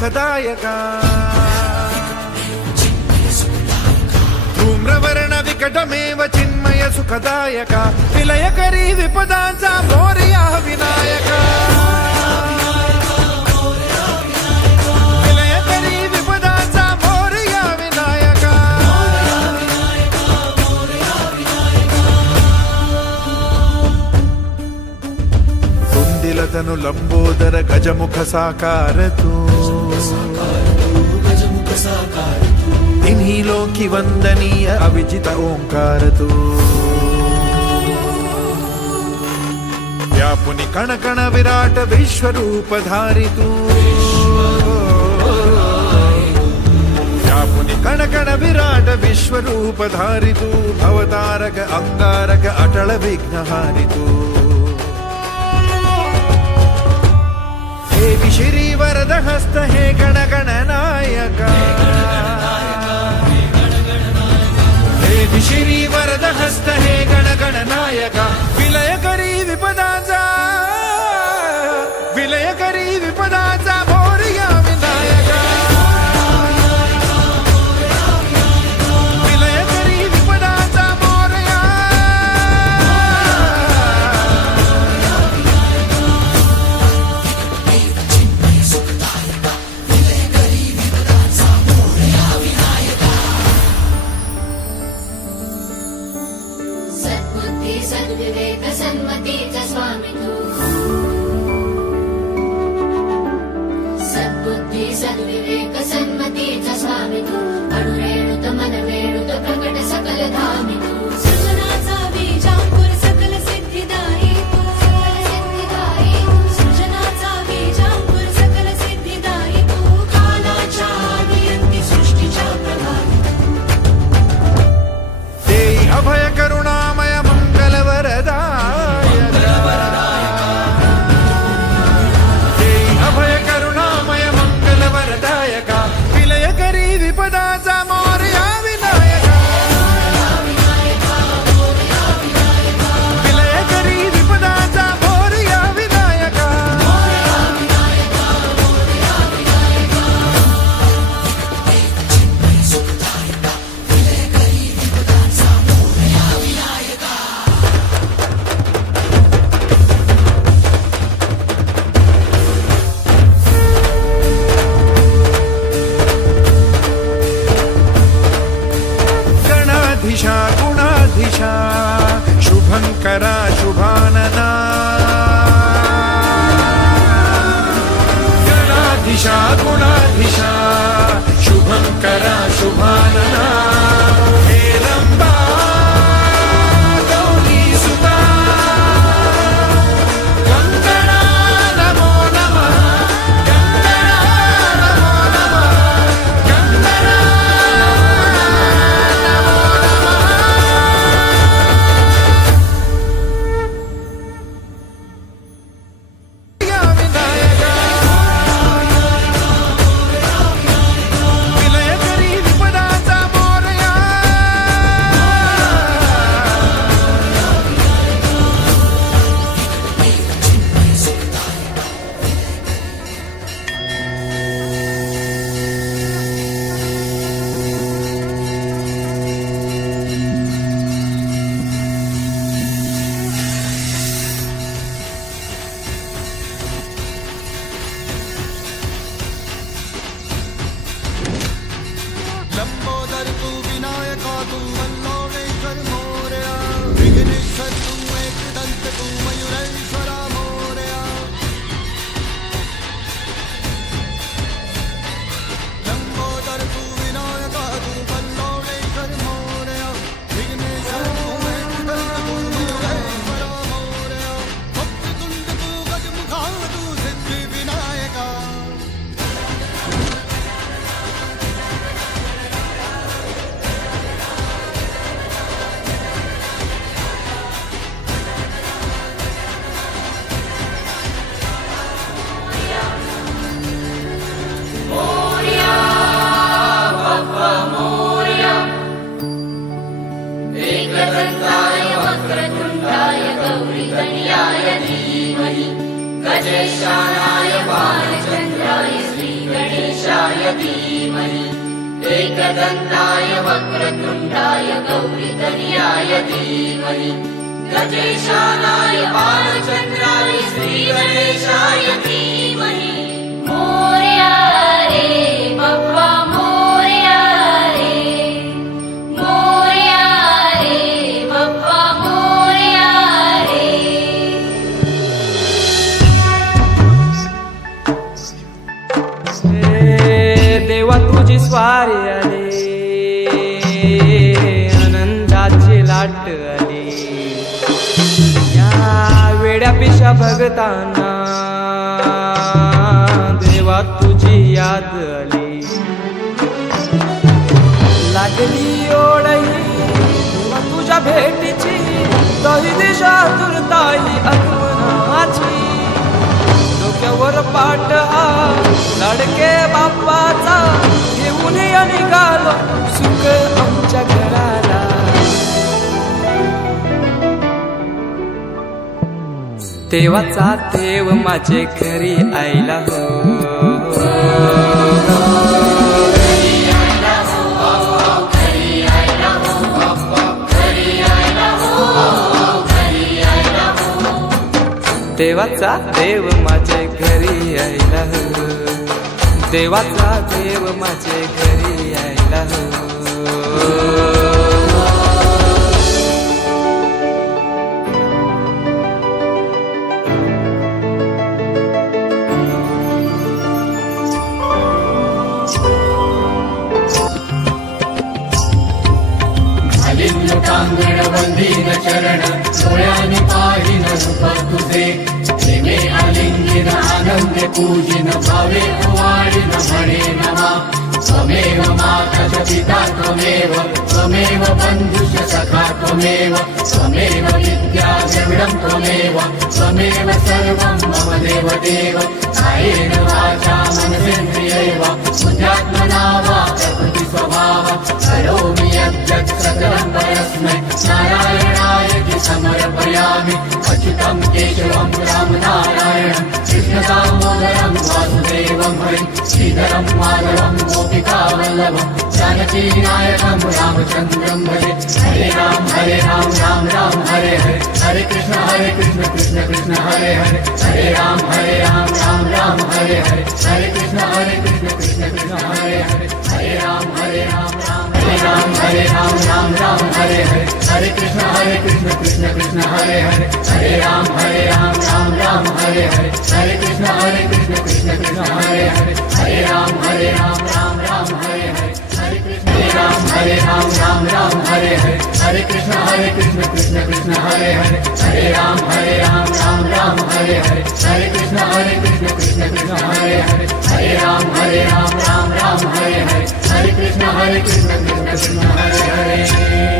सुखदायका धूम्रवर्ण विकटमेव चिन्मय सुखदायका विलयकरी विपदांचा मोरया विनायका विलयकरी विपदांचा मोरया विनायका कुंदिलतनु लंबोदर गजमुख साकार तू तिन्ही लोकी वंदनीय अविजित ओंकार तू व्यापुनि कण कण विराट विश्वरूप धारी तू व्यापुनि कण कण विराट विश्वरूप धारी तू भवतारक अंगारक अटल विघ्नहारी तू हे श्री वरद हस्त हे गण गण नायका हे श्री वरद हस्त हे गण गण नायका विलयकरी विपदाचा मोरया विनायका विलयकरी विपदाचा मोरया सद्बुद्धी सद्विवेक सन्मतीचा स्वामी तू सद्बुद्धी सद्विवेक सन्मतीचा स्वामी तू अणुरेणुत मनवेणुत प्रकट सकल धामी तू सृजनाचा बीजांकुर सकल सिद्धिदायी तू सृजनाचा बीजांकुर सकल सिद्धिदायी तू कालाच्या नियंती सृष्टीच्या प्रभावी देई अभय करुणामय मंगल वरदायका देई अभय करुणामय मंगल वरदायका विलयकरी विपदाचा मोरया विनायका विलयकरी विपदाचा मोरया विनायका गणाधीशा गुणाधीशा शुभंकरा शुभानना गणाधीशा गुणाधीशा शुभंकरा शुभानना हेरंबा गौरी सुता गंगणा नमो नमः गंगणा नमो नमः गंगणा विलयकरी विपदाचा मोरया लंबोदर तू विनायका तू वल्लभेश्वर मोरया विघ्नेश्वर तू एकदंत तू मयूरेश्वरा मोरया लंबोदर तू विनायका तू वल्लभेश्वर मोरया विघ्नेश्वर तू एकदंत तू मयूरेश्वरा मोरया भक्ततुंड तू गजमुखा तू सिद्धि विनायका एकदन्ताय वक्रतुण्डाय गौरीकन्याय धीमहि गजेशानाय बालचन्द्राय श्रीगणेश धीमहि एकदन्ताय वक्रतुण्डाय गौरीतनयाय धीमहि गजेशानाय बालचन्द्राय श्रीगणेशाय धीमहि मोरया रे बाप्पा मोरया रे बाप्पा मोरया रे देवा तुझी स्वारी आली आनंदाची लाट आली या वेड्या पिशा भगतांना देवा तुझी याद आली लागली ओढही देवा तुझ्या भेटीची तरी दिशा तुरताई आगमनाची डोक्यावर पाट हा लाडके बाप्पाचा घेऊन या निघालो सुख आमच्या घराला देवाचा देव माझे घरी आयला हो देवाचा देव माझे घरी यायला हो देवाचा देव माझे घरी यायला हो कांगण वंदीन चरण डोळ्याने पाहिन रूप तुझे प्रेमे आलिंगिन आनंदे पूजिन भावे कुवाडिन म्हणे नमा त्वमेव माता च पिता त्वमेव त्वमेव बन्धुश्च सखा त्वमेव त्वमेव विद्या द्रविडं त्वमेव त्वमेव सर्वं मम देव देव कायेन वाचा मनसेन्द्रियैव बुद्ध्यात्मना वा प्रकृति स्वभाव करोमि यद्यत् सकलं परस्मै नारायणाय समर्पयामि अच्युतं केशवं रामनारायणं कृष्णदामोदरं वासुदेवं हरिं श्रीधरं माधवं गोपिकावल्लभं जानकीनायकं रामचन्द्रं भजे हरे राम राम राम हरे हरे हरे कृष्ण कृष्ण कृष्ण हरे हरे हरे राम राम हरे हरे हरे कृष्ण कृष्ण कृष्ण हरे हरे हरे राम राम राम हरे हरे हरे कृष्ण कृष्ण कृष्ण हरे हरे हरे राम राम हरे हरे हरे कृष्ण कृष्ण कृष्ण हरे हरे हरे राम राम हरे हरे हरे कृष्ण राम हरे हरे हरे कृष्ण कृष्ण कृष्ण हरे हरे हरे राम राम हरे हरे हरे कृष्ण कृष्ण कृष्ण हरे हरे हरे राम राम हरे हरे हरे कृष्ण कृष्ण कृष्ण हरे हरे